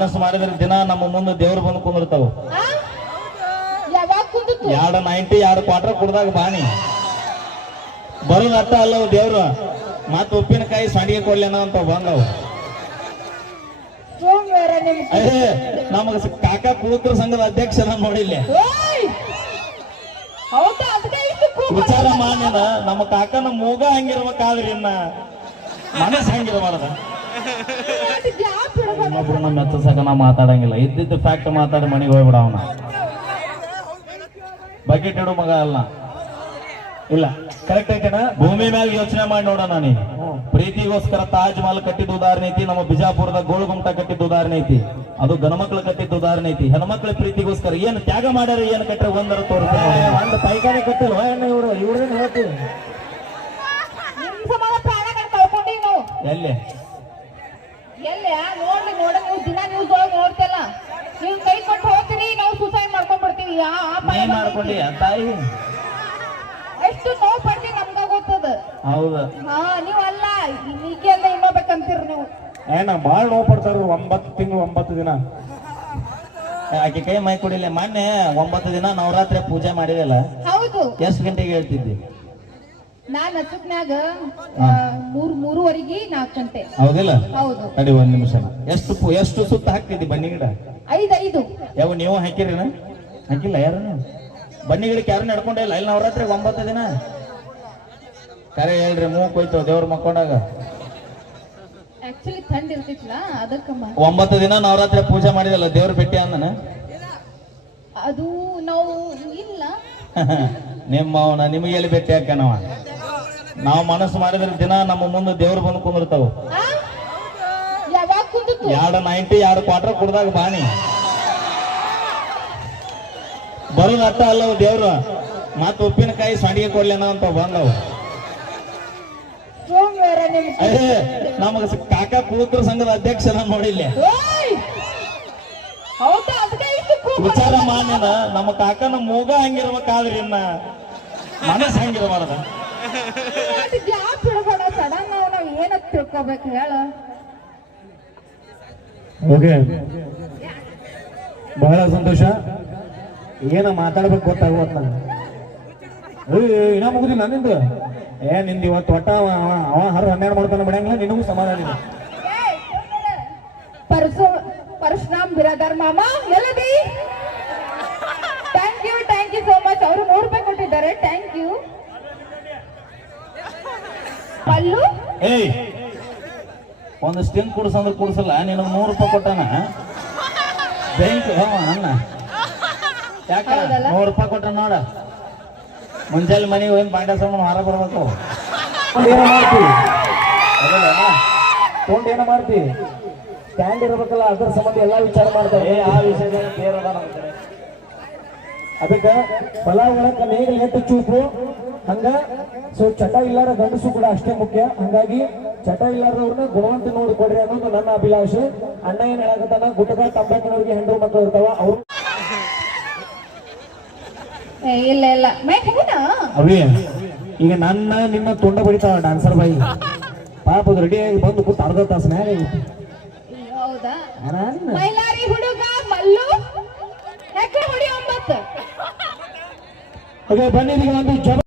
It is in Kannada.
ಮನಸ್ಸು ಮಾಡಿದ್ರೆ ದಿನ ನಮ್ಮ ಮುಂದೆ ದೇವ್ರು ಬಂದು ಕುಂದಿರ್ತಾವ. ಎರಡು ನೈಂಟಿ ಎರಡು ಕ್ವಾರ್ಟರ್ ಕುಡ್ದಾಗ ಬಾಣಿ. ಬರೋದ ಅರ್ಥ ಅಲ್ಲವು ದೇವ್ರು. ಮತ್ತೆ ಉಪ್ಪಿನಕಾಯಿ ಸಂಡಿಗೆ ಕೊಡ್ಲೇನ ಅಂತ ಬಂದವು. ಅದೇ ನಮಗ ಕಾಕ ಕೂತ್ರ ಸಂಘದ ಅಧ್ಯಕ್ಷ ನಾನು ನೋಡಿಲ್ಲ. ವಿಚಾರ ಮಾನ್ಯನ ನಮ್ಮ ಕಾಕನ ಮೂಗ ಹಂಗಿರ್ಬೇಕಾದ್ರಿ ಇನ್ನ ಮನಸ್ಸು ಹಂಗಿರಬಾರ್ದ. ಗ್ಯಾಪ್ ಮೆಚ್ಚಸಕ ನಾ ಮಾತಾಡಂಗಿಲ್ಲ. ಇದ್ದಿದ್ದು ಫ್ಯಾಕ್ಟ್ ಮಾತಾಡಿ ಮನೆಗೆ ಹೋಗ್ಬಿಡ ಅವನ. ಬಕೆಟ್ ಇಡು ಮಗ ಅಲ್ಲ. ಇಲ್ಲ ಕರೆಕ್ಟ್ ಐತೆನ? ಭೂಮಿ ಮ್ಯಾಗ ಯೋಚನೆ ಮಾಡಿ ನೋಡೋಣ ನೀನು ಪ್ರೀತಿಗೋಸ್ಕರ ತಾಜ್ ಮಹಲ್ ಕಟ್ಟಿದ ಉದಾಹರಣೆ ಐತಿ ನಮ್ಮ ಬಿಜಾಪುರದ ಗೋಳಗುಮಟ ಕಟ್ಟಿದ್ದು ಉದಾಹರಣೆ ಐತಿ. ಅದು ಗಣಮಕ್ಳು ಕಟ್ಟಿದ್ದು ಉದಾಹರಣೆ ಐತಿ. ಹೆಣ್ಮಕ್ಳ ಪ್ರೀತಿಗೋಸ್ಕರ ಏನ್ ತ್ಯಾಗ ಮಾಡ್ಯಾರ ಏನ್ ಕಟ್ಟರೆ ಒಂದರ ತೋರಿಸ್ತಾರೆ ಒಂದು ಪೈಖಾನೆ ಕಟ್ಟಿಲ್ವಾ ಇವರು ಹೇಳ್ತೀವಿ ಎಲ್ಲಿ ನೋಡ್ಲಿ ನೋಡ ನೀವು ದಿನ ನ್ಯೂಸ್ ಒಳಗೆ ನೋಡ್ತಿಲ್ಲ. ನೀವು ಕೈ ಕೊಟ್ಟು ಹೋಗ್ತೀರಿ ನಾವು ಸುಸೈಡ್ ಮಾಡ್ಕೊಂಡ್ ಬಿಡ್ತೀವಿ. ಆ ನೀ ಮಾಡ್ಕೊಂಡಿ ತಾಯಿ? ಎಷ್ಟು ನೋವು ಪಡ್ತೀವಿ ನಮ್ಗ ಗೊತ್ತದ? ಹೌದು. ಹಾ ನೀವು ಅಲ್ಲ ಈಗೆಲ್ಲ ಇನ್ನೋಬೇಕಂತೀರಿ ನೀವು. ಏನ ಬಾಳ್ ನೋವು ಪಡ್ತಾರ ಒಂಬತ್ತು ತಿಂಗಳು ಒಂಬತ್ತು ದಿನ. ಆಕೆ ಕೈ ಮೈ ಕೊಡಿಲ್ಲ ಮೊನ್ನೆ ಒಂಬತ್ತು ದಿನ ನವರಾತ್ರಿ ಪೂಜೆ ಮಾಡಿದಲ್ಲ ಹೌದು. ಎಷ್ಟು ಗಂಟೆಗೆ ಹೇಳ್ತಿದ್ದಿ? ನಾನ್ ಹತ್ತಕ್ನಾಗ ಮೂರ್ ಮೂರುವರೆಗೆ ನಾಲ್ಕು ಗಂಟೆ. ಹೌದಿಲ್ಲ? ಹೌದು. ನಡಿ ಒಂದ್ ನಿಮಿಷ. ಎಷ್ಟು ಪು- ಎಷ್ಟು ಸುತ್ತ ಹಾಕ್ತಿದ್ದಿ ಬನ್ನಿ ಗಿಡ? ಐದ್ ಐದು. ಯಾವ ನೀವು ಹಾಕಿರೇನ? ಹಾಕಿಲ್ಲ ಯಾರು ಬನ್ನಿ ಗಿಡಕ್ಕೆ ಯಾರು ನಡ್ಕೊಂಡೇ ಇಲ್ಲ? ಇಲ್ಲಿ ನವರಾತ್ರಿ ಒಂಬತ್ತು ದಿನ? ಕರೆ ಹೇಳ್ರಿ ಮೂಕ್ ಹೋಯ್ತು ದೇವ್ರ ಮಕ್ಕೊಂಡಾಗ. ಆಕ್ಚುಲಿ ಥಂಡ್ ಇರ್ತಿತ್ಲ? ಅದಕ್ಕಮ್ಮ ಒಂಬತ್ತು ದಿನ ನವರಾತ್ರಿ ಪೂಜೆ ಮಾಡಿದಲ್ಲ ದೇವ್ರ ಭೇಟಿ ಅಂದನ? ಅದು ನಾವು ಇಲ್ಲ. ನಿಮ್ಮ ಅವನ ನಿಮಗೆ ಎಲ್ಲಿ ಭೇಟಿ ಹಾಕನವ ನಾವು ಮನಸ್ಸು ಮಾಡಿದ್ರೆ ದಿನ ನಮ್ಮ ಮುಂದೆ ದೇವ್ರು ಬಂದು ಕುಂದಿರ್ತಾವ. ಎರಡು ನೈಂಟಿ ಎರಡು ಕ್ವಾರ್ಟರ್ ಕುಡ್ದಾಗ ಬಾಣಿ. ಬರೋದ ಅಟ್ಟ ಅಲ್ಲವು ದೇವ್ರು. ಮತ್ತ ಉಪ್ಪಿನಕಾಯಿ ಸಂಡಿಗೆ ಕೊಡ್ಲೇನ ಅಂತ ಬಂದವ. ನಮಗ ಕಾಕ ಕೂತ್ರ ಸಂಘದ ಅಧ್ಯಕ್ಷ ನಾನು ನೋಡಿಲ್ಲ ವಿಚಾರ ಮಾನ್ಯನ ನಮ್ಮ ಕಾಕನ ಮೂಗ ಹಂಗಿರ್ಬೇಕಾದ್ರಿ ಇನ್ನ ಮನಸ್ಸು ಹಂಗಿರಬಾರ್ದ. ಗ್ಯಾಪ್ ಇಡಬೇಡ ಸಡನ್ ನಾವು ಏನಂತ ತಿಳ್ಕೊಬೇಕು ಹೇಳ. ಓಕೆ. ಬಹಳ ಸಂತೋಷ. ಏನ ಮಾತಾಡ್ಬೇಕು ಗೊತ್ತಾಗುವತ್ತ ಇನ್ನ ಮುಗುದಿಲ್ಲ ನಿಂದು? ಏ ನಿಂದ ಇವತ್ತು ಒಟ್ಟ ಅವ ಅವ- ಹರ ಹನ್ನೆರಡು ಮಾಡ್ತಾನೆ ಬಿಡಂಗಿಲ್ಲ ನಿನಗೂ ಸಮಾಧಾನ ಇದೆ ಪರಸು ಪರಶುರಾಮ್ ಬಿರಾದರ್ ಮಾಮ ಎಲ್ಲದಿ? ಪಲ್ಲು? ಏಯ್ ಒಂದು ಸ್ಟಿಂಗ್ ಕುಡ್ಸಂದ್ರೆ ಕುಡ್ಸಲ್ಲ ನೀನು ನೂರು ರೂಪಾಯಿ ಕೊಟ್ಟಾನ? ಬ್ಯಾಂಕ್ ಅಣ್ಣ. ಯಾಕ? ನೂರು ರೂಪಾಯಿ ಕೊಟ್ಟ ನೋಡ. ಮುಂಜಾನೆ ಮನೆಗೆ ಹೋಗಿ ಬಾಂಡ ಸಾಮಾನು ಹೊರ ಬರ್ಬೇಕು. ಏನು ಏನೋ ಮಾಡ್ತಿ ತೊಗೊಂಡು ಏನೋ ಮಾಡ್ತಿ? ಸ್ಟ್ಯಾಂಡ್ ಇರ್ಬೇಕಲ್ಲ ಅದ್ರ ಸಂಬಂಧ ಎಲ್ಲ ವಿಚಾರ ಮಾಡ್ತಾರೆ ಏ ಆ ವಿಷಯದಲ್ಲಿ ಬೇರೆ ಅದ ನಮ್ಮ ಕಡೆ ಅದಕ್ಕ ಪಲಾವ್ ಒಳಕ ನೇಗಿಲ್ ಲೇಟ್ ಚೂಪು. ಹಂಗ ಸೊ ಚಟ ಇಲ್ಲಾರ ಗಂಡಸು ಕೂಡ ಅಷ್ಟೇ ಮುಖ್ಯ. ಹಂಗಾಗಿ ಚಟ ಇಲ್ಲಾರದವ್ರನ್ನ ಗುಣವಂತ ನೋಡಿ ಕೊಡ್ರಿ ಅನ್ನೋದು ನನ್ನ ಅಭಿಲಾಷೆ. ಅಣ್ಣ ಏನ್ ಹೇಳಕತ್ತಾನ? ಗುಟಕ ತಂಬಾಕಿನವ್ರಿಗೆ ಹೆಂಡು ಮಕ್ಕಳು ಇರ್ತಾವ ಅವ್ರು ಇಲ್ಲ ಇಲ್ಲ. ಅವಿ ಈಗ ನನ್ನ ನಿನ್ನ ತುಂಡ ಬಡಿತಾವ ಡಾನ್ಸರ್ ಬಾಯಿ. ಪಾಪ ರೆಡಿ ಆಗಿ ಬಂದು ಕೂತ್ ಅರ್ಧ ತಾಸು ಮೇಲೆ ಹೌದಾ? ಮೈಲಾರಿ ಹುಡುಗ ಮಲ್ಲು. ಯಾಕೆ ಹೊಡಿ ಒಂಬತ್ತು